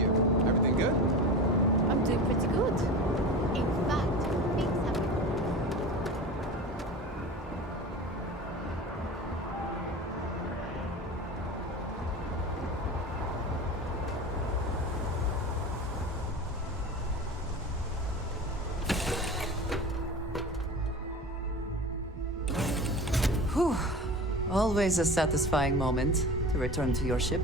you? Everything good? I'm doing pretty good. In fact, things have been... Whew. Always a satisfying moment to return to your ship.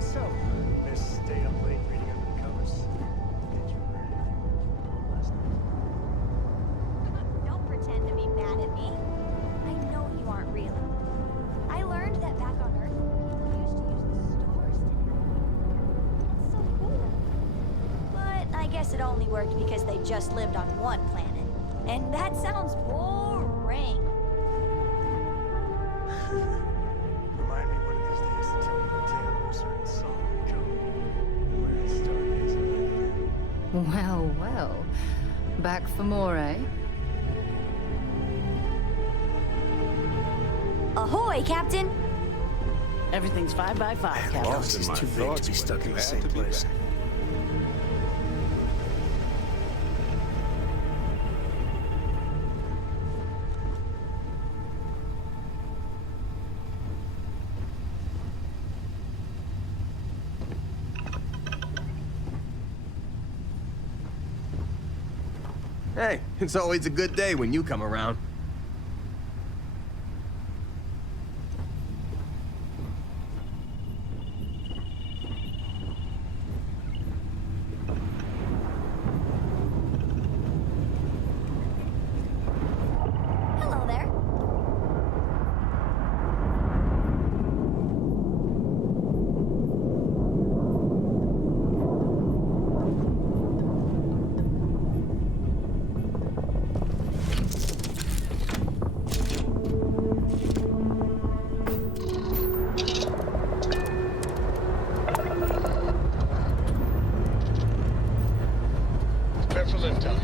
So, Miss stayed up late reading up the covers. Did you learn anything last night? Don't pretend to be mad at me. I know you aren't really. I learned that back on Earth, we used to use the stars to navigate. That's so cool. But I guess it only worked because they just lived on one planet. And that sounds boring. Remind me one of these days to tell you the tale of a certain song and code, and where his stargazing idea. Well, well. Back for more, eh? Ahoy, Captain! Everything's 5 by 5, Captain. Galaxy's too big to be stuck in the same place. Hey, it's always a good day when you come around. Hello there. Prepare for liftoff.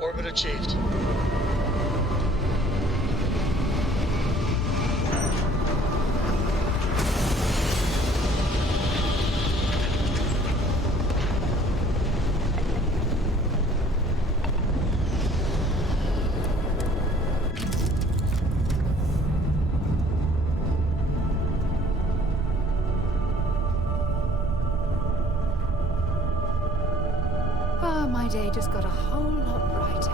Orbit achieved. Ah, my day just got a whole lot brighter.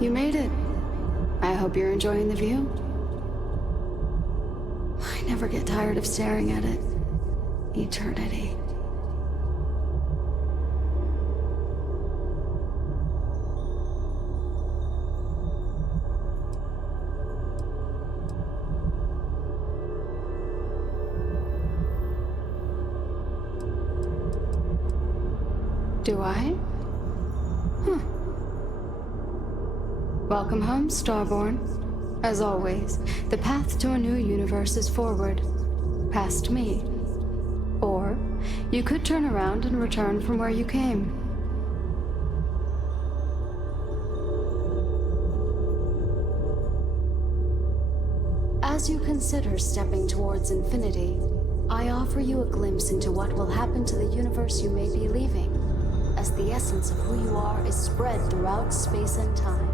You made it. I hope you're enjoying the view. I never get tired of staring at it. Eternity. Do I? Welcome home, Starborn. As always, the path to a new universe is forward, past me. Or you could turn around and return from where you came. As you consider stepping towards infinity, I offer you a glimpse into what will happen to the universe you may be leaving, as the essence of who you are is spread throughout space and time.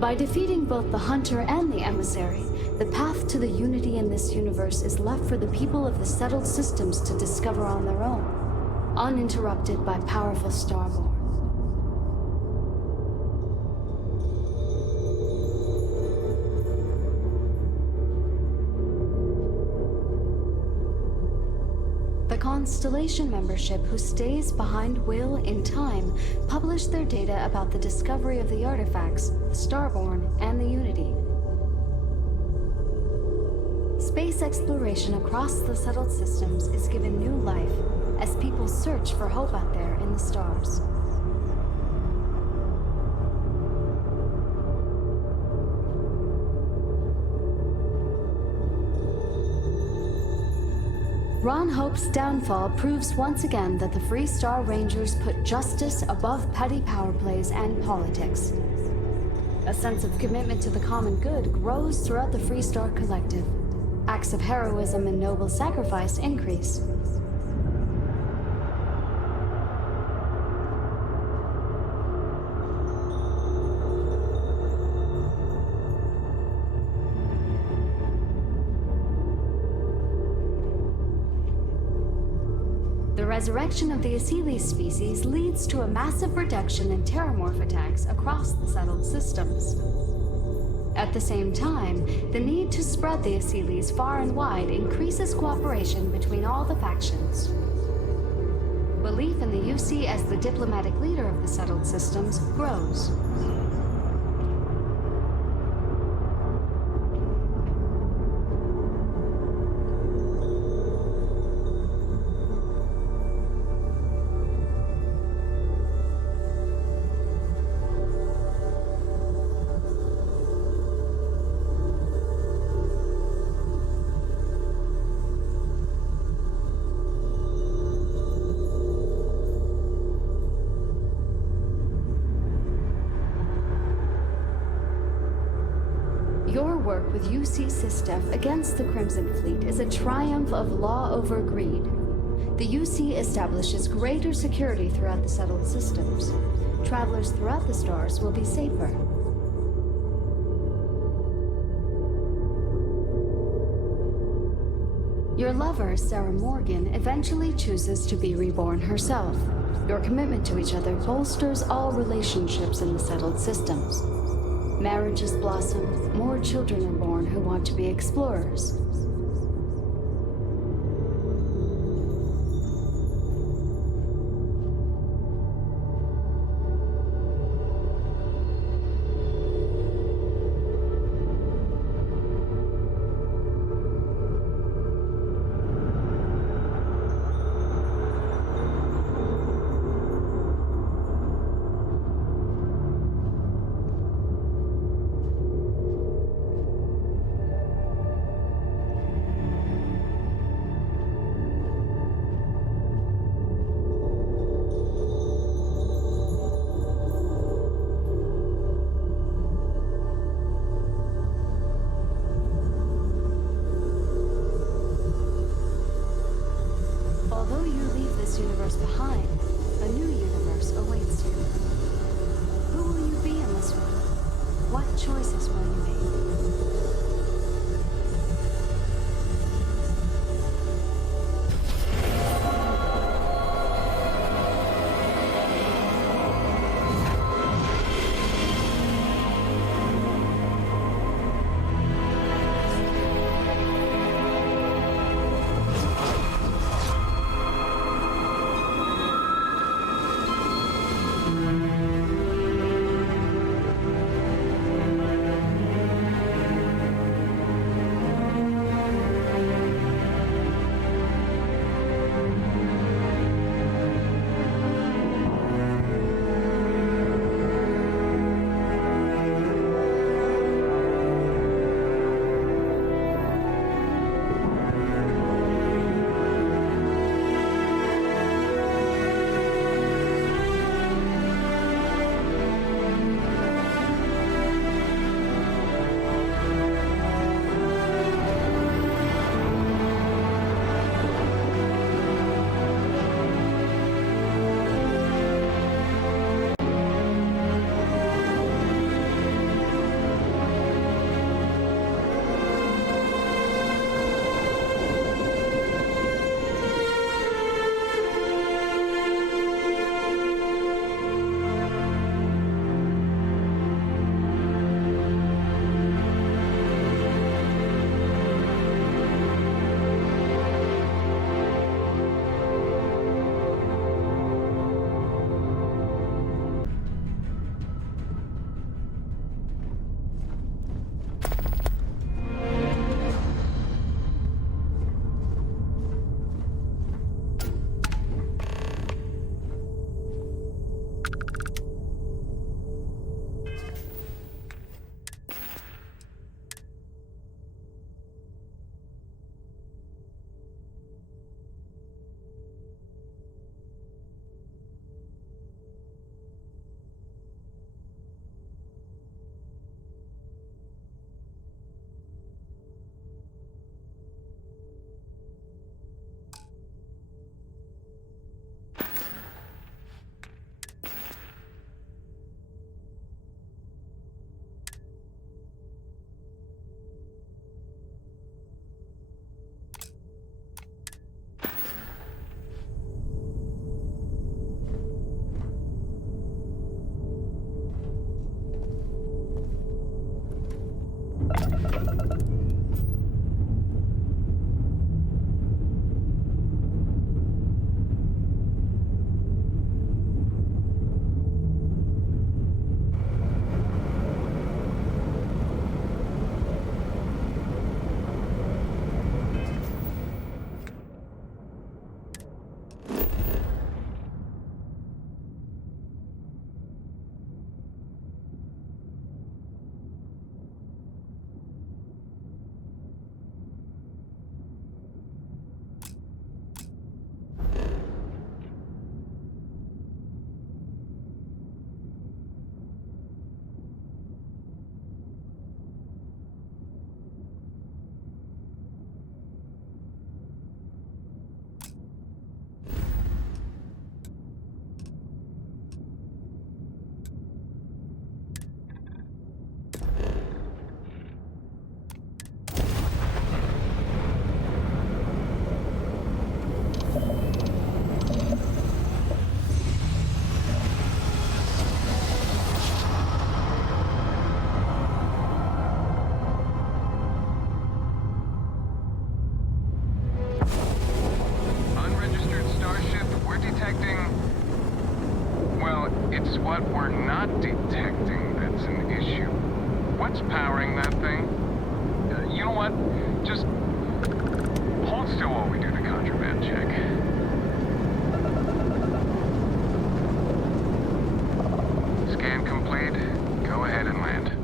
By defeating both the hunter and the emissary, the path to the unity in this universe is left for the people of the settled systems to discover on their own, uninterrupted by powerful Starborn. The Constellation membership who stays behind will, in time, publish their data about the discovery of the artifacts, Starborn, and the Unity. Space exploration across the settled systems is given new life as people search for hope out there in the stars. Ron Hope's downfall proves once again that the Free Star Rangers put justice above petty power plays and politics. A sense of commitment to the common good grows throughout the Free Star Collective. Acts of heroism and noble sacrifice increase. The resurrection of the Asili species leads to a massive reduction in terramorph attacks across the settled systems. At the same time, the need to spread the Asilis far and wide increases cooperation between all the factions. Belief in the UC as the diplomatic leader of the settled systems grows. Your work with UC Sistef against the Crimson Fleet is a triumph of law over greed. The UC establishes greater security throughout the settled systems. Travelers throughout the stars will be safer. Your lover, Sarah Morgan, eventually chooses to be reborn herself. Your commitment to each other bolsters all relationships in the settled systems. Marriages blossom, more children are born who want to be explorers. Although you leave this universe behind, a new universe awaits you. Who will you be in this one? What choices will you make? what we're not detecting that's an issue. What's powering that thing? You know what? Just hold still while we do the contraband check. Scan complete. Go ahead and land.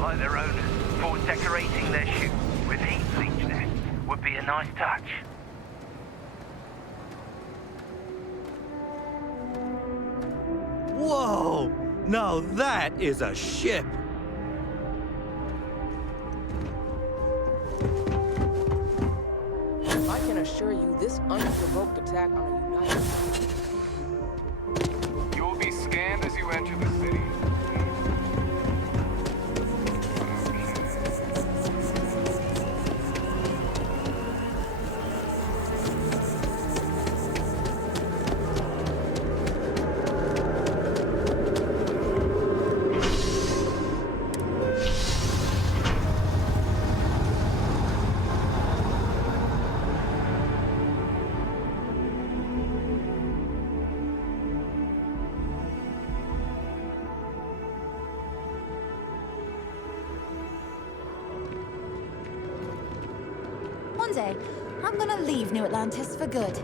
Like their owners, for decorating their shoes with heat bleach nets would be a nice touch. Whoa! Now that is a ship! I can assure you this unprovoked attack on a united... You will be scanned as you enter the city. One day, I'm gonna leave New Atlantis for good.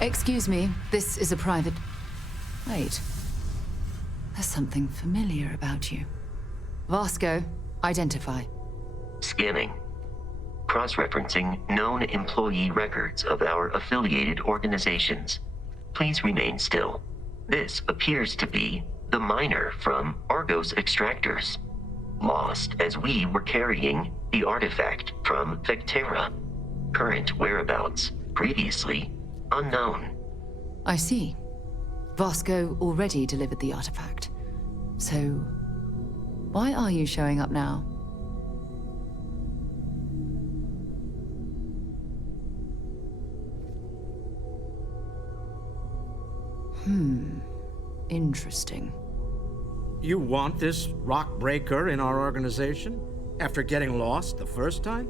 Excuse me, this is a private... Wait. There's something familiar about you. Vasco, identify. Scanning. Cross-referencing known employee records of our affiliated organizations. Please remain still. This appears to be the miner from Argos Extractors. Lost as we were carrying the artifact from Vectera. Current whereabouts, previously unknown. I see. Vasco already delivered the artifact. So, why are you showing up now? Interesting. You want this rock breaker in our organization? After getting lost the first time?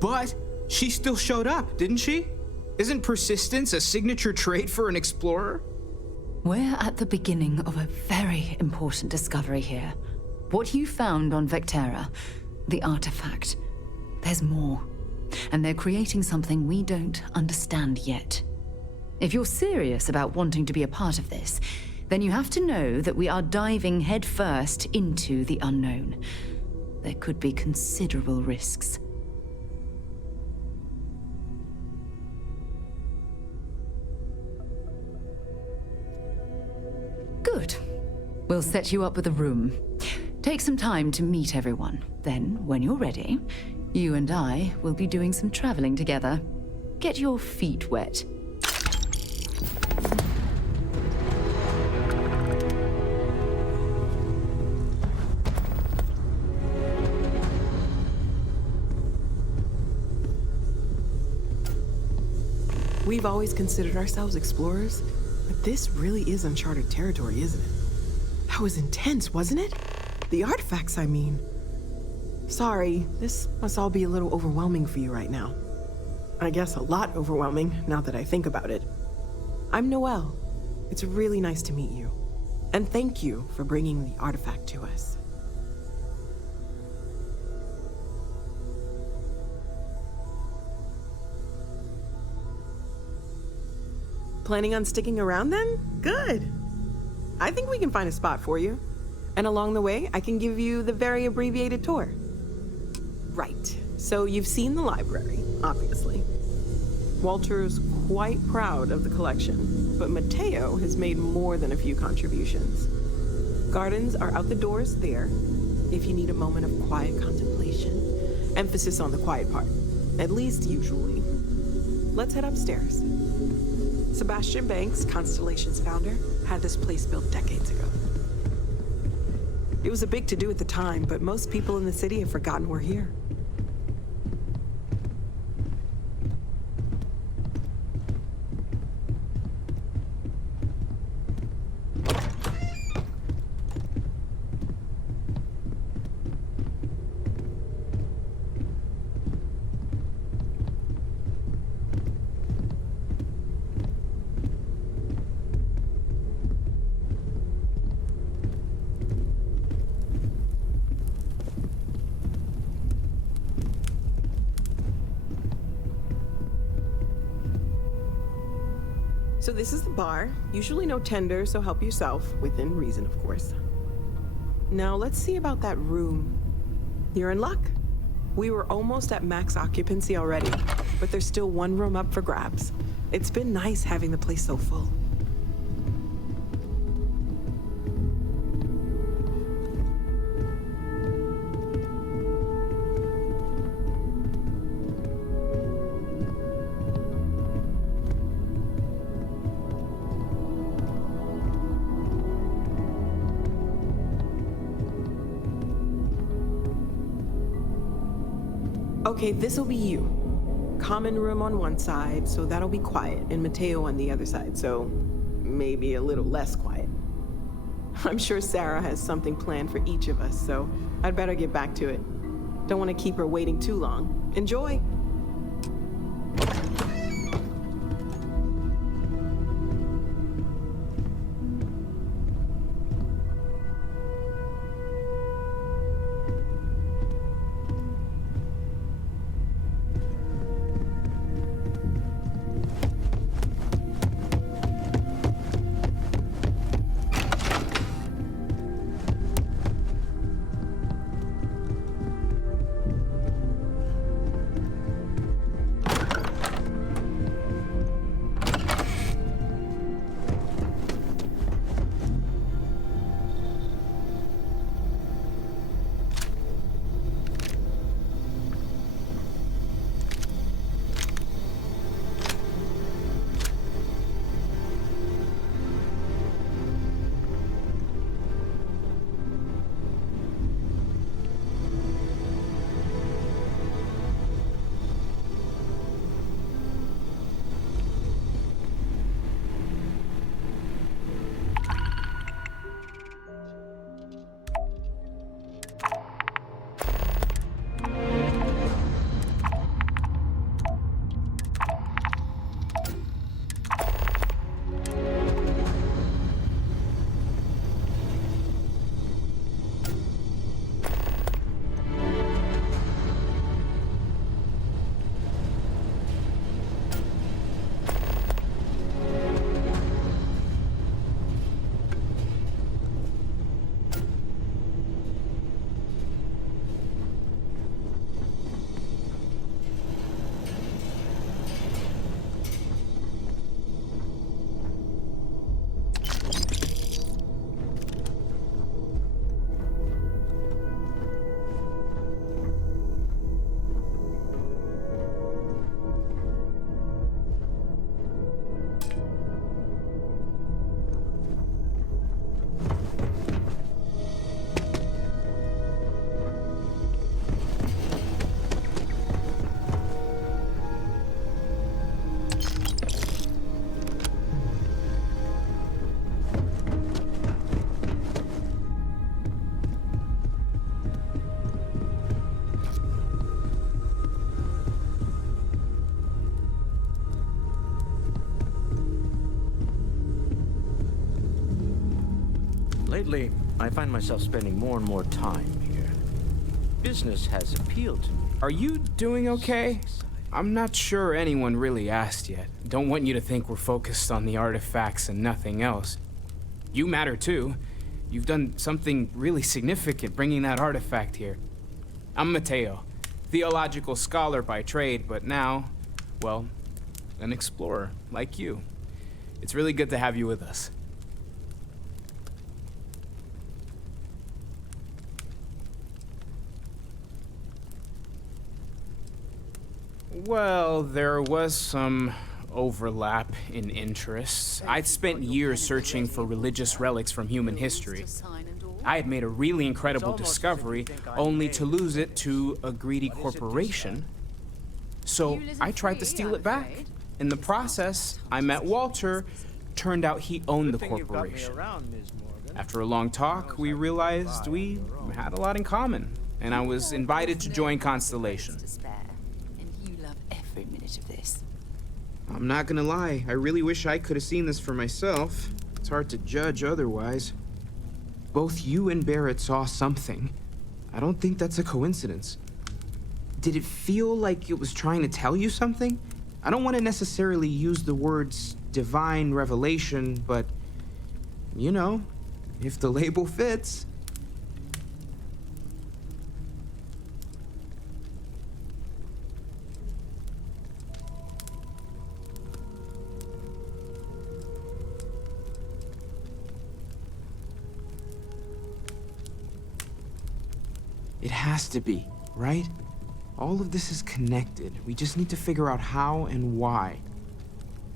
But she still showed up, didn't she? Isn't persistence a signature trait for an explorer? We're at the beginning of a very important discovery here. What you found on Vectera, the artifact, there's more. And they're creating something we don't understand yet. If you're serious about wanting to be a part of this, then you have to know that we are diving headfirst into the unknown. There could be considerable risks. Good. We'll set you up with a room. Take some time to meet everyone. Then, when you're ready, you and I will be doing some traveling together. Get your feet wet. We've always considered ourselves explorers, but this really is uncharted territory, isn't it? That was intense, wasn't it? The artifacts, I mean. Sorry, this must all be a little overwhelming for you right now. I guess a lot overwhelming, now that I think about it. I'm Noelle. It's really nice to meet you. And thank you for bringing the artifact to us. Planning on sticking around then? Good. I think we can find a spot for you. And along the way, I can give you the very abbreviated tour. Right. So you've seen the library, obviously. Walter's quite proud of the collection, but Mateo has made more than a few contributions. Gardens are out the doors there, if you need a moment of quiet contemplation. Emphasis on the quiet part, at least usually. Let's head upstairs. Sebastian Banks, Constellation's founder, had this place built decades ago. It was a big to-do at the time, but most people in the city have forgotten we're here. So this is the bar. Usually no tender, so help yourself, within reason, of course. Now let's see about that room. You're in luck. We were almost at max occupancy already, but there's still one room up for grabs. It's been nice having the place so full. Okay, this'll be you. Common room on one side, so that'll be quiet, and Mateo on the other side, so maybe a little less quiet. I'm sure Sarah has something planned for each of us, so I'd better get back to it. Don't want to keep her waiting too long. Enjoy! Lately, I find myself spending more and more time here. Business has appealed to me. Are you doing okay? I'm not sure anyone really asked yet. Don't want you to think we're focused on the artifacts and nothing else. You matter too. You've done something really significant bringing that artifact here. I'm Mateo, theological scholar by trade, but now, well, an explorer like you. It's really good to have you with us. Well, there was some overlap in interests. I'd spent years searching for religious relics from human history. I had made a really incredible discovery, only to lose it to a greedy corporation. So I tried to steal it back. In the process, I met Walter. Turned out he owned the corporation. After a long talk, we realized we had a lot in common, and I was invited to join Constellation. Every minute of this. I'm not gonna lie, I really wish I could have seen this for myself. It's hard to judge otherwise. Both you and Barrett saw something. I don't think that's a coincidence. Did it feel like it was trying to tell you something? I don't want to necessarily use the words divine revelation, but, you know, if the label fits. It has to be, right? All of this is connected. We just need to figure out how and why.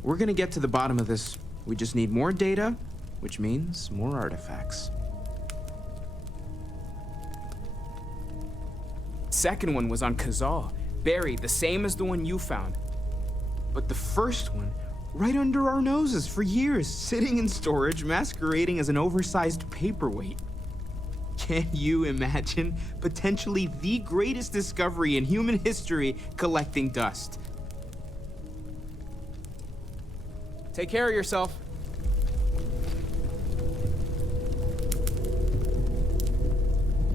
We're gonna get to the bottom of this. We just need more data, which means more artifacts. Second one was on Kazal, buried, the same as the one you found. But the first one, right under our noses for years, sitting in storage, masquerading as an oversized paperweight. Can you imagine potentially the greatest discovery in human history collecting dust? Take care of yourself.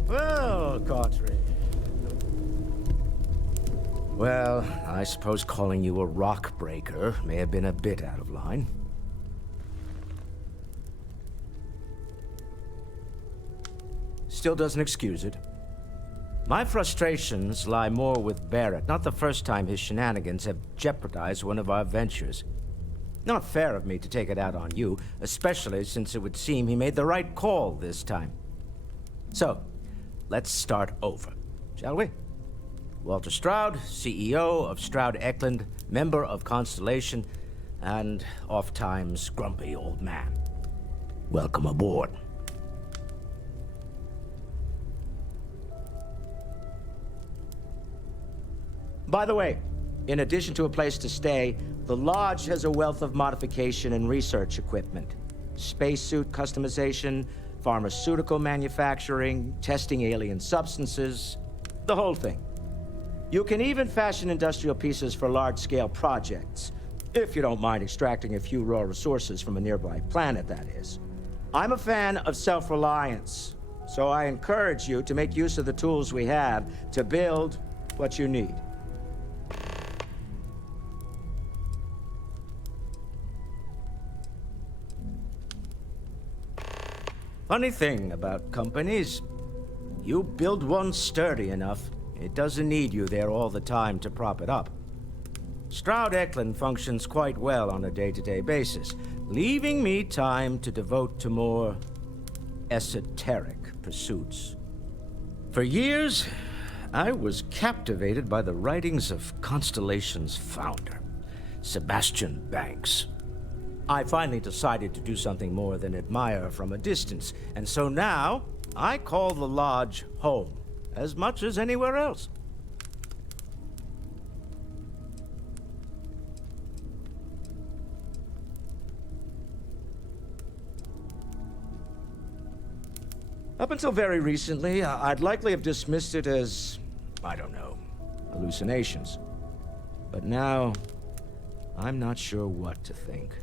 Well, Cartwright. Well, I suppose calling you a rock breaker may have been a bit out of line. Still doesn't excuse it. My frustrations lie more with Barrett. Not the first time his shenanigans have jeopardized one of our ventures. Not fair of me to take it out on you, especially since it would seem he made the right call this time. So, let's start over, shall we? Walter Stroud, CEO of Stroud Eklund, member of Constellation, and oft-times grumpy old man. Welcome aboard. By the way, in addition to a place to stay, the Lodge has a wealth of modification and research equipment. Spacesuit customization, pharmaceutical manufacturing, testing alien substances, the whole thing. You can even fashion industrial pieces for large-scale projects, if you don't mind extracting a few raw resources from a nearby planet, that is. I'm a fan of self-reliance, so I encourage you to make use of the tools we have to build what you need. Funny thing about companies, you build one sturdy enough, it doesn't need you there all the time to prop it up. Stroud Eklund functions quite well on a day-to-day basis, leaving me time to devote to more esoteric pursuits. For years, I was captivated by the writings of Constellation's founder, Sebastian Banks. I finally decided to do something more than admire from a distance, and so now I call the Lodge home, as much as anywhere else. Up until very recently, I'd likely have dismissed it as, I don't know, hallucinations. But now, I'm not sure what to think.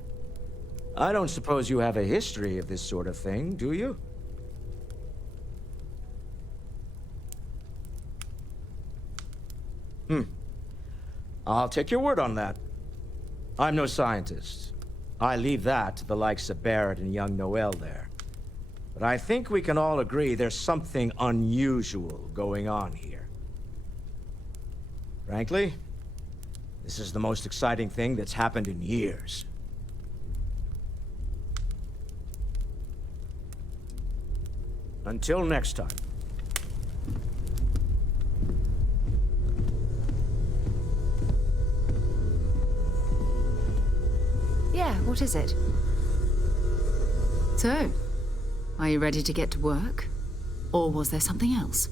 I don't suppose you have a history of this sort of thing, do you? I'll take your word on that. I'm no scientist. I leave that to the likes of Barrett and young Noel there. But I think we can all agree there's something unusual going on here. Frankly, this is the most exciting thing that's happened in years. Until next time. Yeah, what is it? So, are you ready to get to work? Or was there something else?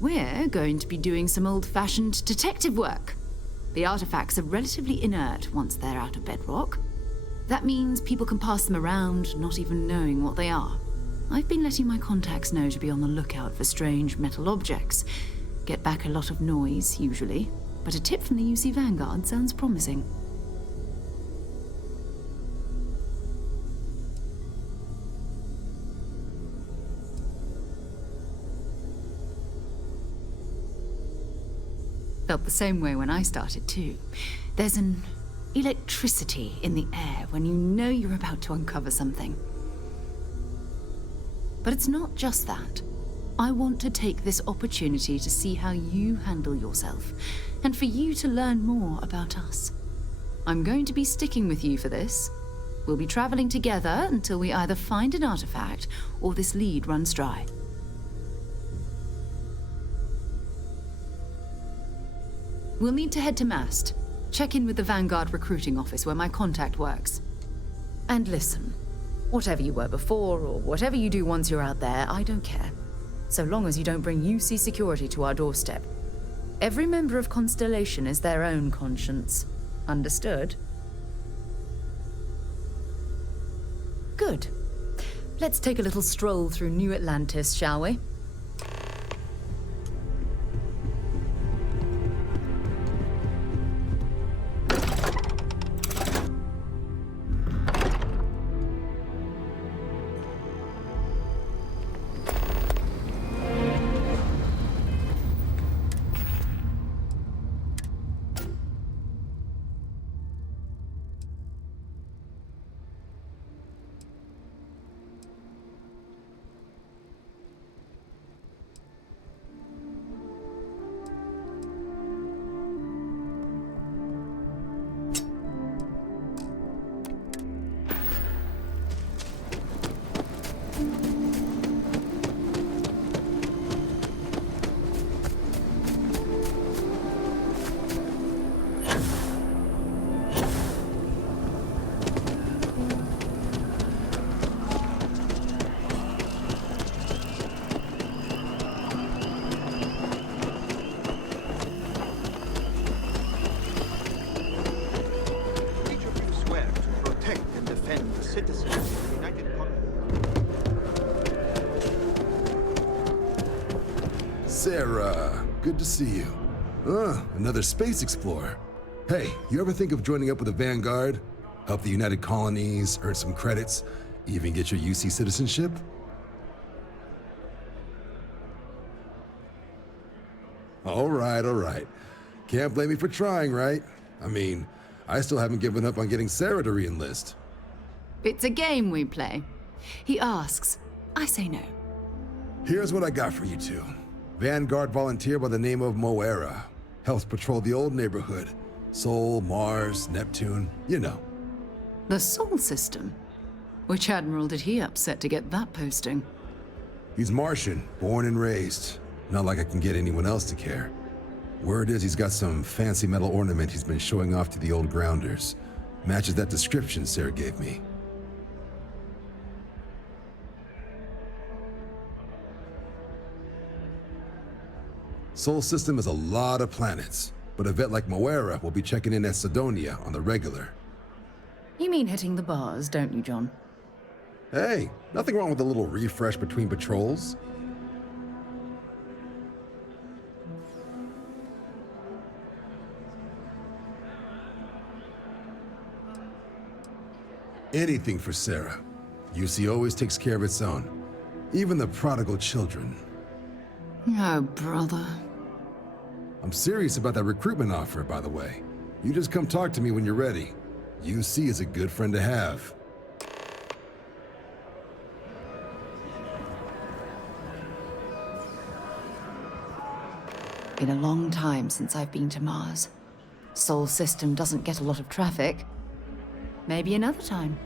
We're going to be doing some old-fashioned detective work. The artifacts are relatively inert once they're out of bedrock. That means people can pass them around, not even knowing what they are. I've been letting my contacts know to be on the lookout for strange metal objects. Get back a lot of noise, usually, but a tip from the UC Vanguard sounds promising. Felt the same way when I started, too. There's an electricity in the air when you know you're about to uncover something. But it's not just that. I want to take this opportunity to see how you handle yourself, and for you to learn more about us. I'm going to be sticking with you for this. We'll be traveling together until we either find an artifact or this lead runs dry. We'll need to head to Mast. Check in with the Vanguard recruiting office where my contact works. And listen, whatever you were before or whatever you do once you're out there, I don't care. So long as you don't bring UC security to our doorstep. Every member of Constellation is their own conscience. Understood? Good. Let's take a little stroll through New Atlantis, shall we? Sarah, good to see you. Another space explorer. Hey, you ever think of joining up with the Vanguard? Help the United Colonies, earn some credits, even get your UC citizenship? All right. Can't blame me for trying, right? I mean, I still haven't given up on getting Sarah to re-enlist. It's a game we play. He asks, I say no. Here's what I got for you two. Vanguard volunteer by the name of Moera. Helps patrol the old neighborhood. Sol, Mars, Neptune, you know. The Sol system? Which admiral did he upset to get that posting? He's Martian, born and raised. Not like I can get anyone else to care. Word is he's got some fancy metal ornament he's been showing off to the old grounders. Matches that description Sarah gave me. Sol system has a lot of planets, but a vet like Moera will be checking in at Sidonia on the regular. You mean hitting the bars, don't you, John? Hey, nothing wrong with a little refresh between patrols. Anything for Sarah. UC always takes care of its own. Even the prodigal children. Oh, brother. I'm serious about that recruitment offer, by the way. You just come talk to me when you're ready. UC is a good friend to have. Been a long time since I've been to Mars. Sol system doesn't get a lot of traffic. Maybe another time.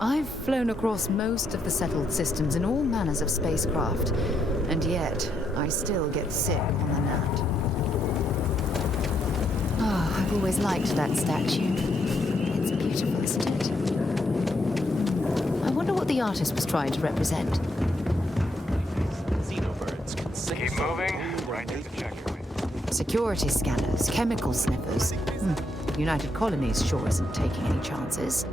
I've flown across most of the settled systems in all manners of spacecraft, and yet I still get sick on the nut. Oh, I've always liked that statue. It's beautiful, isn't it? I wonder what the artist was trying to represent. Keep moving. Right to the checkpoint. Security scanners, chemical sniffers. United Colonies sure isn't taking any chances.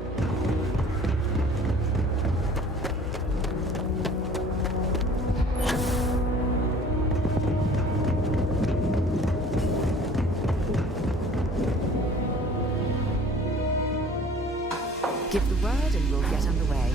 Give the word and we'll get underway.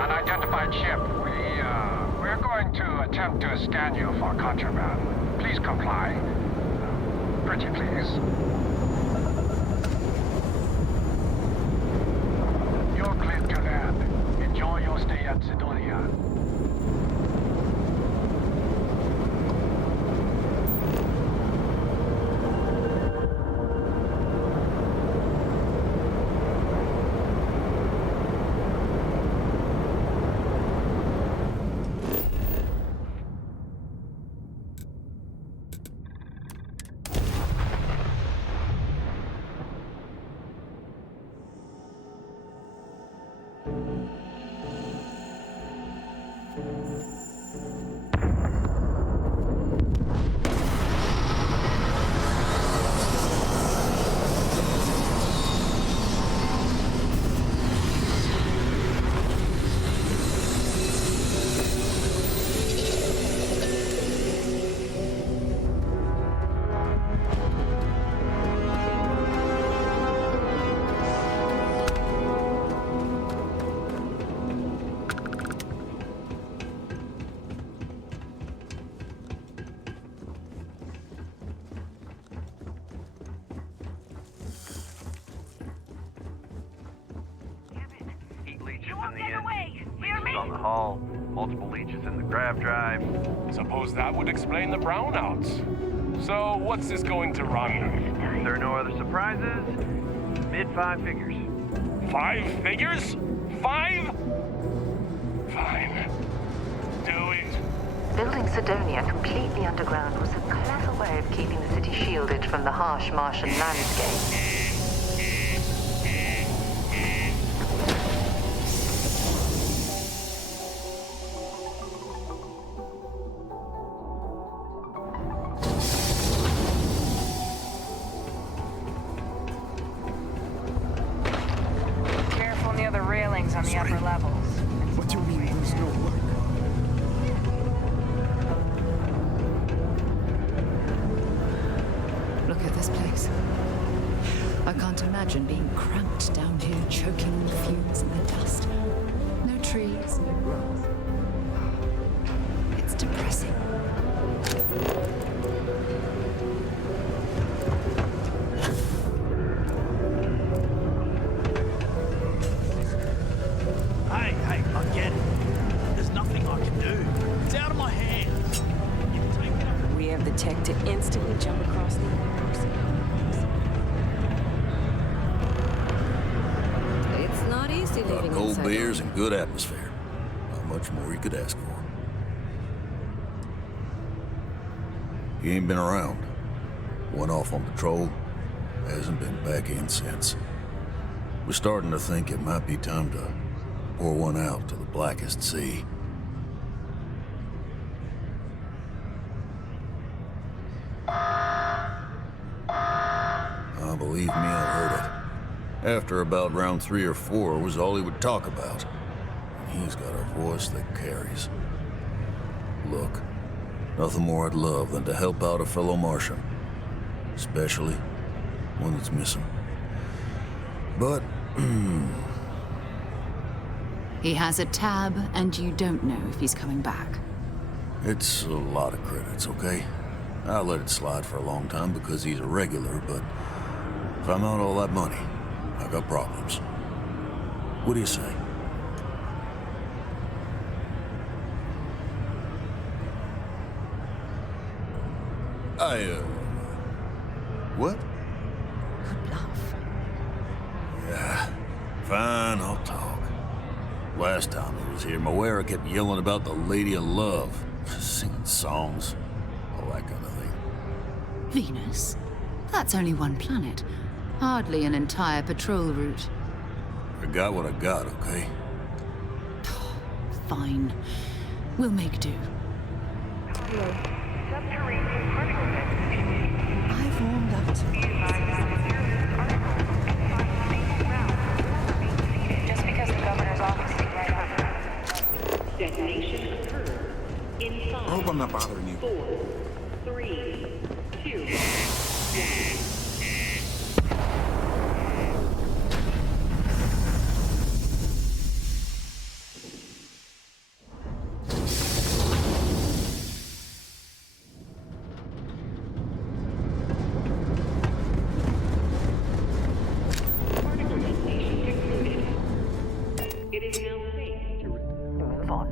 Unidentified ship. We're going to attempt to scan you for contraband. Please comply. Pretty please. You're cleared to land. Enjoy your stay at Sidonia. On the hull, multiple leeches in the grav drive. Suppose that would explain the brownouts. So, what's this going to run? There are no other surprises. Mid-five figures. 5 figures? 5? Fine. Do it. Building Sidonia completely underground was a clever way of keeping the city shielded from the harsh Martian landscape. On the upper levels. What do you mean there's no work? Look at this place. I can't imagine being cramped down here, choking on the fumes and the dust. No trees, no grass. tech to instantly jump across the universe. It's not easy living Cold inside beers and good atmosphere. Not much more you could ask for. He ain't been around. Went off on patrol. Hasn't been back in since. We're starting to think it might be time to pour one out to the blackest sea. Believe me, I heard it. After about round 3 or 4 was all he would talk about. And he's got a voice that carries. Look, nothing more I'd love than to help out a fellow Martian. Especially one that's missing. But, He has a tab, and you don't know if he's coming back. it's a lot of credits, okay? I let it slide for a long time because he's a regular, but if I'm out all that money, I got problems. What do you say? What? Good bluff. Yeah, fine, I'll talk. Last time he was here, Moira kept yelling about the Lady of Love, singing songs, all that kind of thing. Venus? That's only one planet. Hardly an entire patrol route. I got what I got, okay? Fine. We'll make do. I've warmed up to Just because the governor's office is right up. Detonation occurred in 5. I hope I'm not bothering you. 4, 3, 2. It is now safe to move on.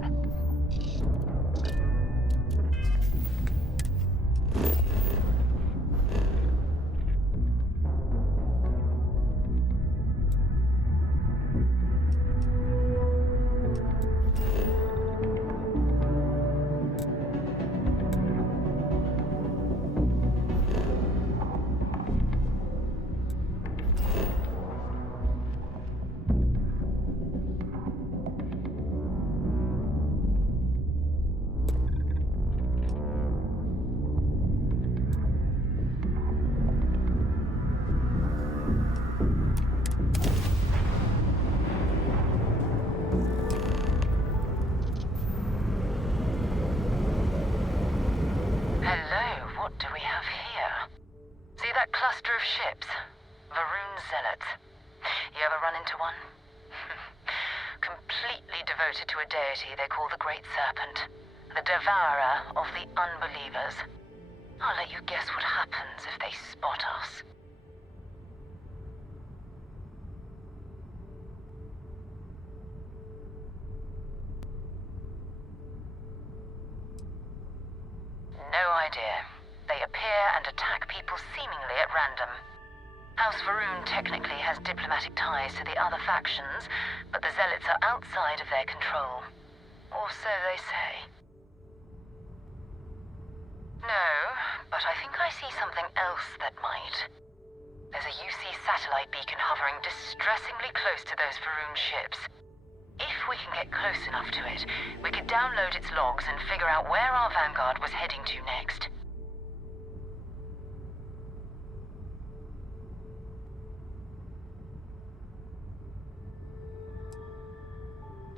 cluster of ships. Varun zealots. You ever run into one? Completely devoted to a deity they call the Great Serpent. The devourer of the unbelievers. I'll let you guess what happens if they spot us. No idea. They appear and attack people seemingly at random. House Varun technically has diplomatic ties to the other factions, but the Zealots are outside of their control. Or so they say. No, but I think I see something else that might. There's a UC satellite beacon hovering distressingly close to those Varun ships. If we can get close enough to it, we could download its logs and figure out where our vanguard was heading to next.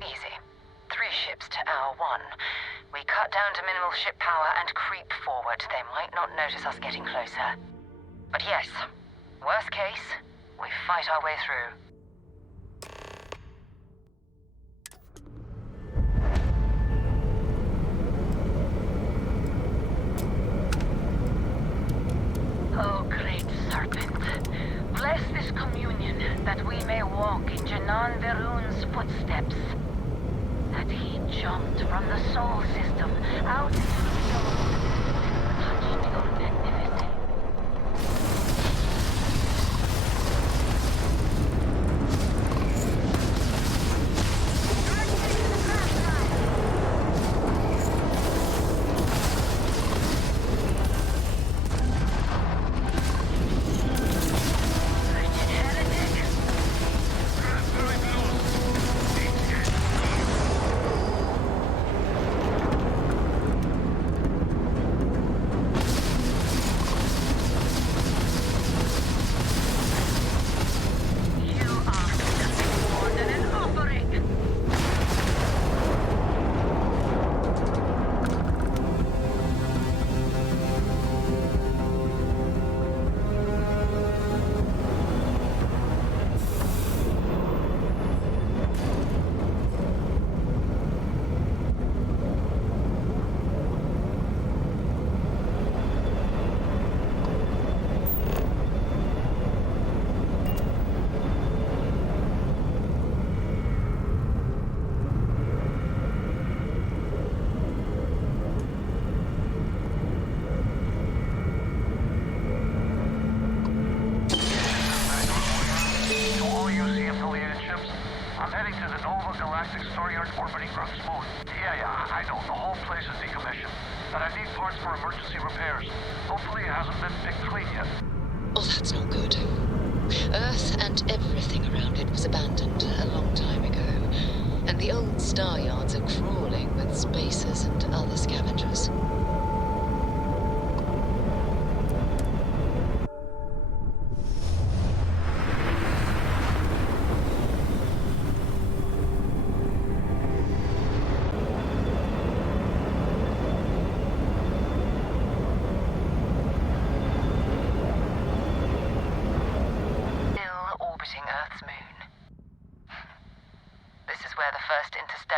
Easy. 3 ships to our 1. We cut down to minimal ship power and creep forward. They might not notice us getting closer. But yes, worst case, we fight our way through. Oh, great serpent, bless this communion that we may walk in Janan Varun's footsteps. That he jumped from the soul system out into the soul and touched the everything runs smooth. Yeah, I know. The whole place is decommissioned. And I need parts for emergency repairs. Hopefully it hasn't been picked clean yet. Oh, that's not good. Earth and everything around it was abandoned a long time ago. And the old star yards are crawling with spacers and other scavengers.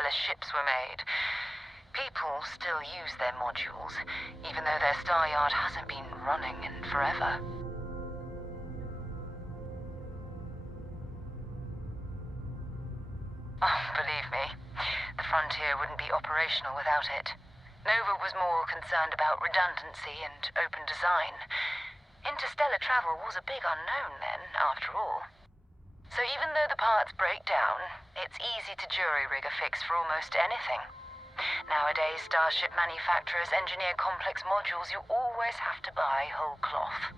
Ships were made. People still use their modules, even though their star yard hasn't been running in forever. Oh, believe me, the frontier wouldn't be operational without it. Nova was more concerned about redundancy and open design. Interstellar travel was a big unknown then, after all. So even though the parts break down, it's easy to jury-rig a fix for almost anything. Nowadays, starship manufacturers engineer complex modules you always have to buy whole cloth.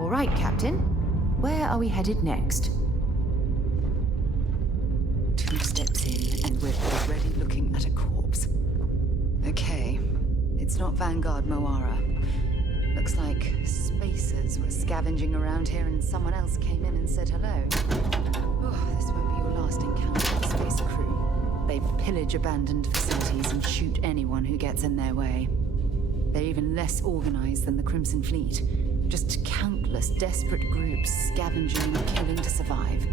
All right, Captain. Where are we headed next? 2 steps in, and we're already looking at a corpse. Okay. It's not Vanguard Moara. Looks like spacers were scavenging around here and someone else came in and said hello. Oh, this won't be your last encounter with the space crew. They pillage abandoned facilities and shoot anyone who gets in their way. They're even less organized than the Crimson Fleet. Just countless desperate groups scavenging and killing to survive.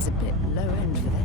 That's a bit low end for them.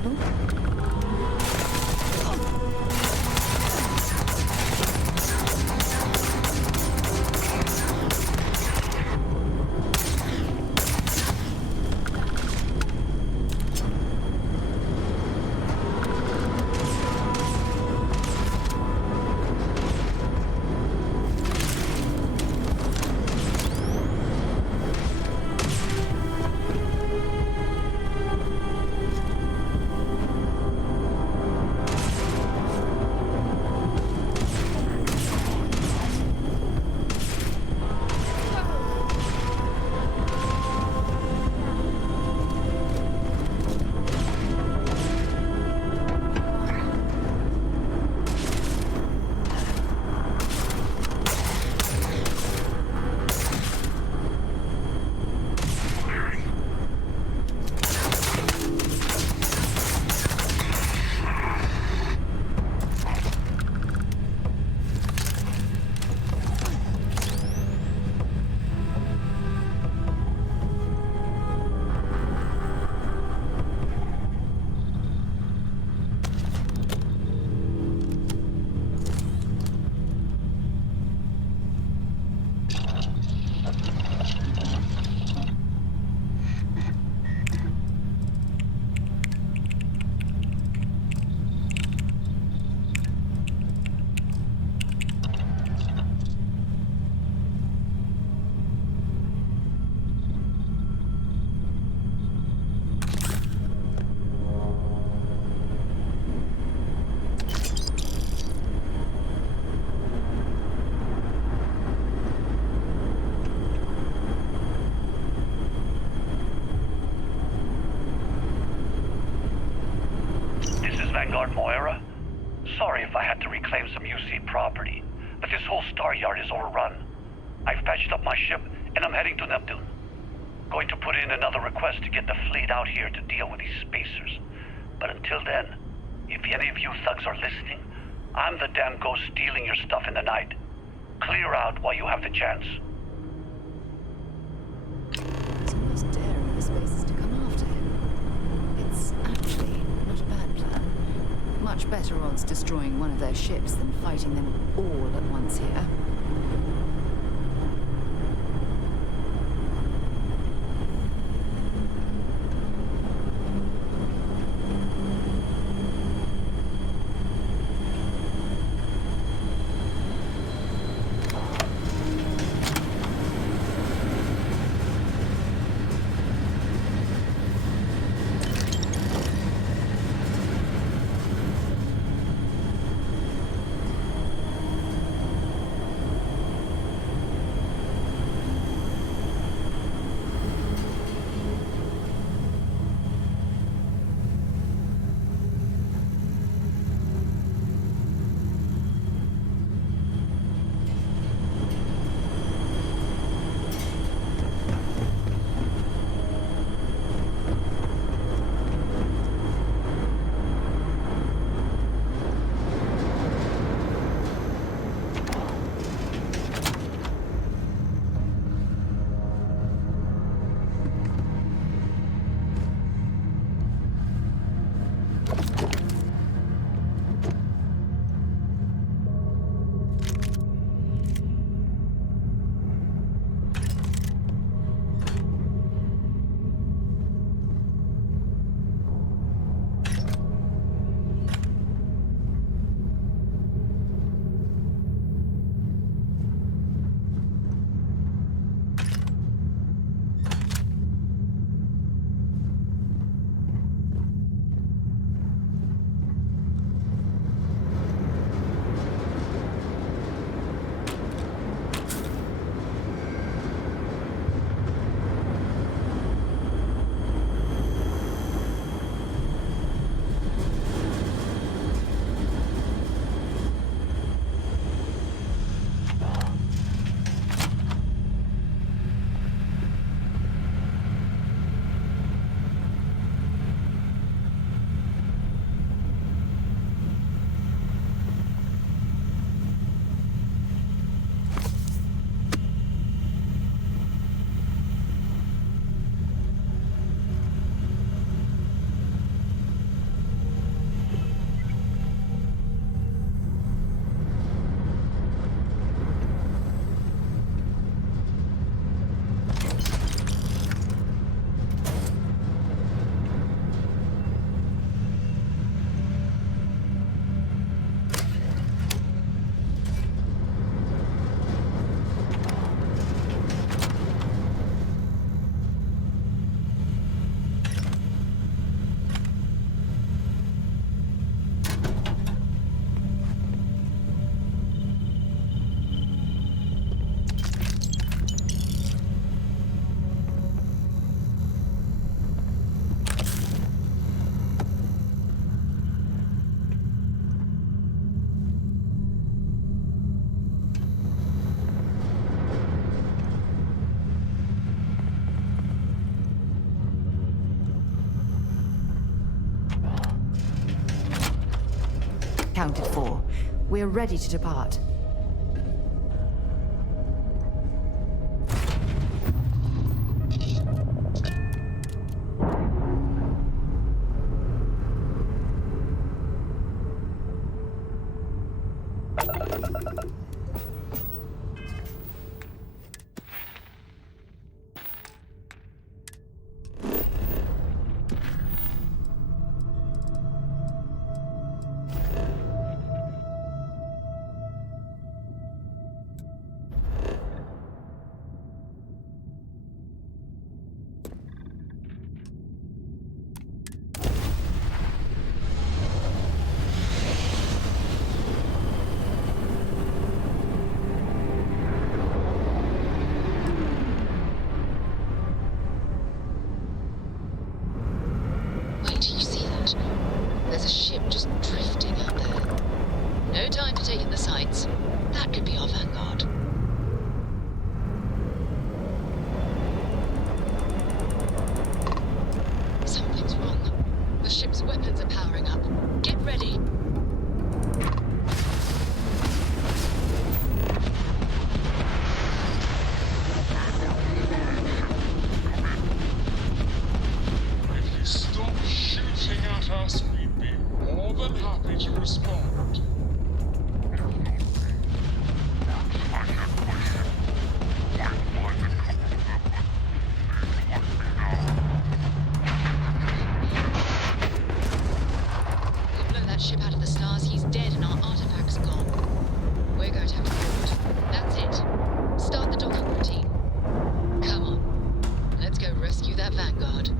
valuable? Vanguard Moira? Sorry if I had to reclaim some UC property, but this whole star yard is overrun. I've patched up my ship, and I'm heading to Neptune. Going to put in another request to get the fleet out here to deal with these spacers. But until then, if any of you thugs are listening, I'm the damn ghost stealing your stuff in the night. Clear out while you have the chance. It's almost daring the spacers to come after him. It's actually not a bad plan. Much better odds destroying one of their ships than fighting them all at once here. accounted for. We're ready to depart. Wait, do you see that? There's a ship just drifting out there. No time to take in the sights. That could be our vanguard. Something's wrong. The ship's weapons are powering up. Get ready. If you stop shooting at us, we'd be more than happy to respond. We blow that ship out of the stars, he's dead and our artifact's gone. We're going to have to board. That's it. Start the docking routine. Come on. Let's go rescue that vanguard.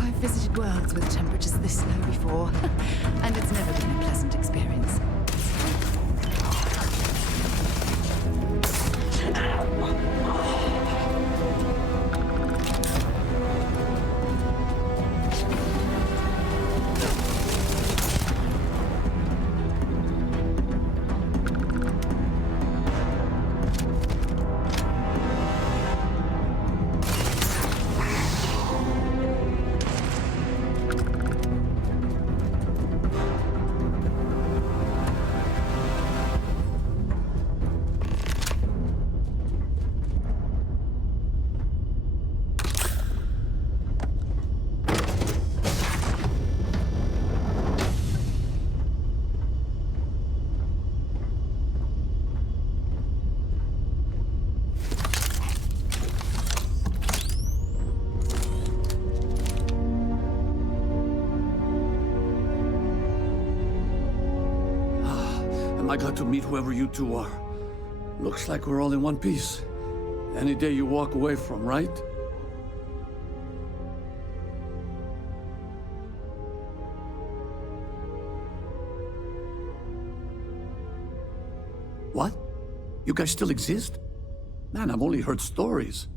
I've visited worlds with temperatures this low before, and it's never been a pleasant experience. Am I glad to meet whoever you two are. Looks like we're all in one piece. Any day you walk away from, right? What? You guys still exist? Man, I've only heard stories.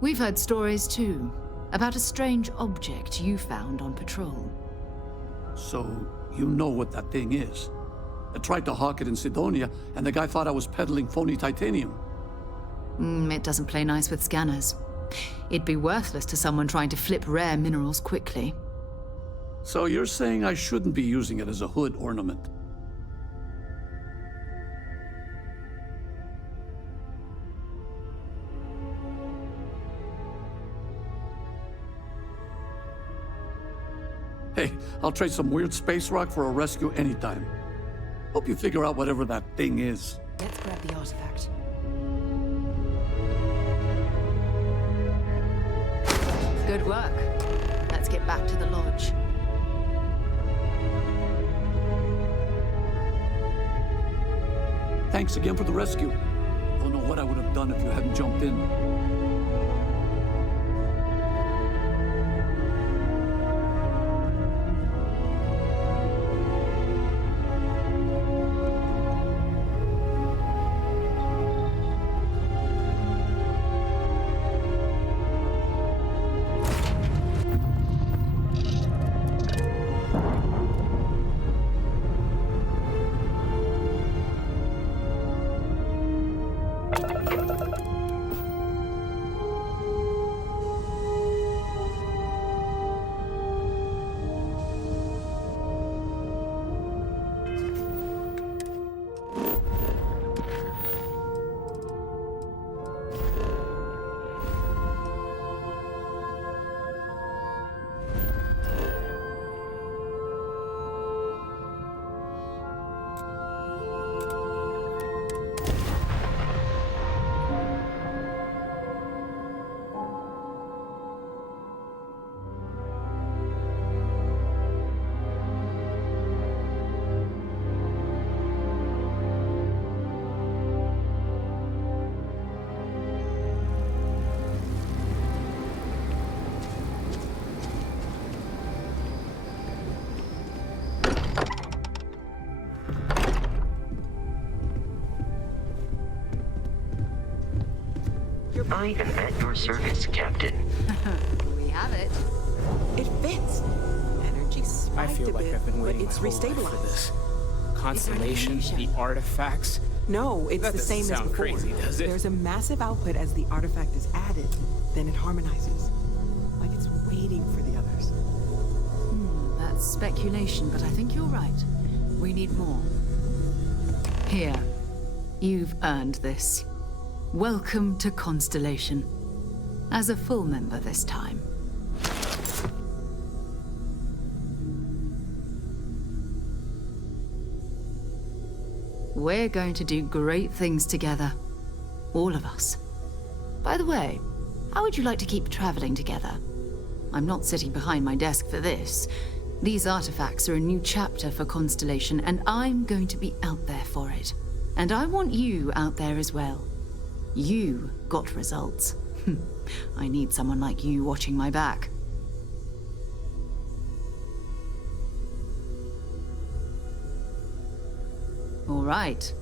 We've heard stories too, about a strange object you found on patrol. So, you know what that thing is? I tried to hawk it in Sidonia, and the guy thought I was peddling phony titanium. It doesn't play nice with scanners. It'd be worthless to someone trying to flip rare minerals quickly. So you're saying I shouldn't be using it as a hood ornament? I'll trade some weird space rock for a rescue anytime. Hope you figure out whatever that thing is. Let's grab the artifact. Good work. Let's get back to the lodge. Thanks again for the rescue. Don't know what I would have done if you hadn't jumped in. I am at your service, Captain. We have it. It fits. Energy spiked I feel like I've been but waiting it's my whole life restabilized. for this. Constellations, the artifacts. No, it's That the doesn't same as sound before. crazy, does it? There's a massive output as the artifact is added, then it harmonizes. Like it's waiting for the others. That's speculation, but I think you're right. We need more. Here. You've earned this. Welcome to Constellation. As a full member this time. We're going to do great things together. All of us. By the way, how would you like to keep traveling together? I'm not sitting behind my desk for this. These artifacts are a new chapter for Constellation, and I'm going to be out there for it. And I want you out there as well. You got results. I need someone like you watching my back. All right.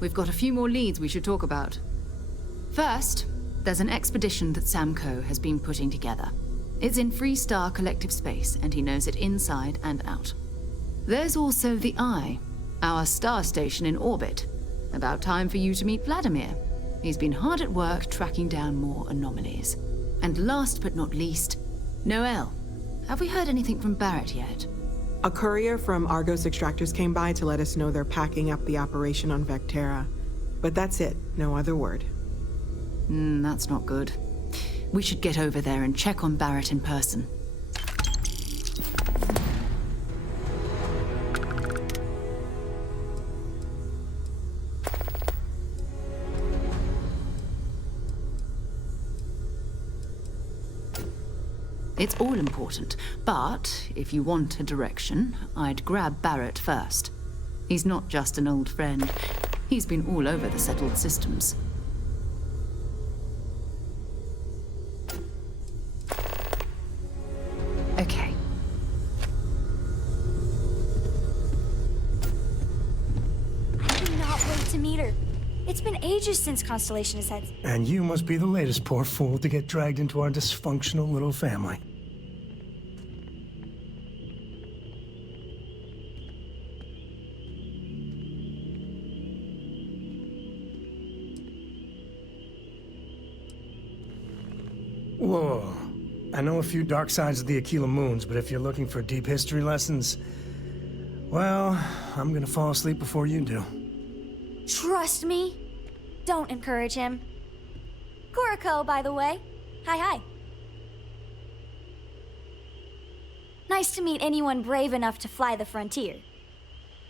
We've got a few more leads we should talk about. First, there's an expedition that Samco has been putting together. It's in Freestar Collective Space, and he knows it inside and out. There's also the Eye, our star station in orbit. About time for you to meet Vladimir. He's been hard at work tracking down more anomalies. And last but not least, Noel. Have we heard anything from Barrett yet? A courier from Argos Extractors came by to let us know they're packing up the operation on Vectera. But that's it, no other word. That's not good. We should get over there and check on Barrett in person. It's all important, but if you want a direction, I'd grab Barrett first. He's not just an old friend. He's been all over the settled systems. Okay. I cannot wait to meet her. It's been ages since Constellation has had... And you must be the latest poor fool to get dragged into our dysfunctional little family. Whoa. I know a few dark sides of the Aquila Moons, but if you're looking for deep history lessons, well, I'm gonna fall asleep before you do. Trust me. Don't encourage him. Kuriko, by the way. Hi. nice to meet anyone brave enough to fly the frontier.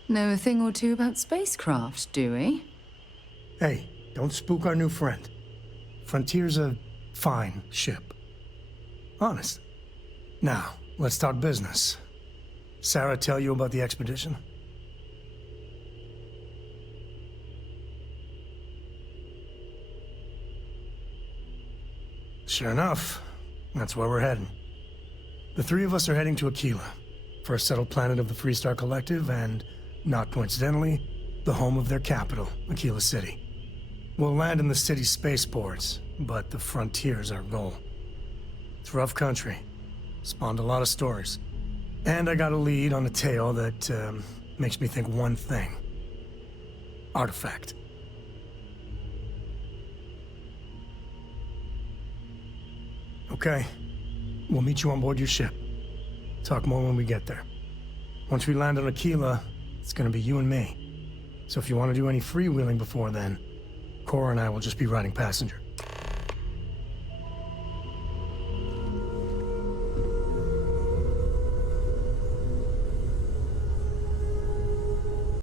Know a thing or two about spacecraft, do we? Hey, don't spook our new friend. Frontier's a fine ship. Honest. Now, let's talk business. Sarah tell you about the expedition? Sure enough, that's where we're heading. The three of us are heading to Aquila, first settled planet of the Freestar Collective, and, not coincidentally, the home of their capital, Aquila City. We'll land in the city's spaceports, but the frontier's our goal. It's rough country. Spawned a lot of stories. And I got a lead on a tale that makes me think one thing. Artifact. Okay. We'll meet you on board your ship. Talk more when we get there. Once we land on Aquila, it's gonna be you and me. So if you want to do any freewheeling before then, Cora and I will just be riding passenger.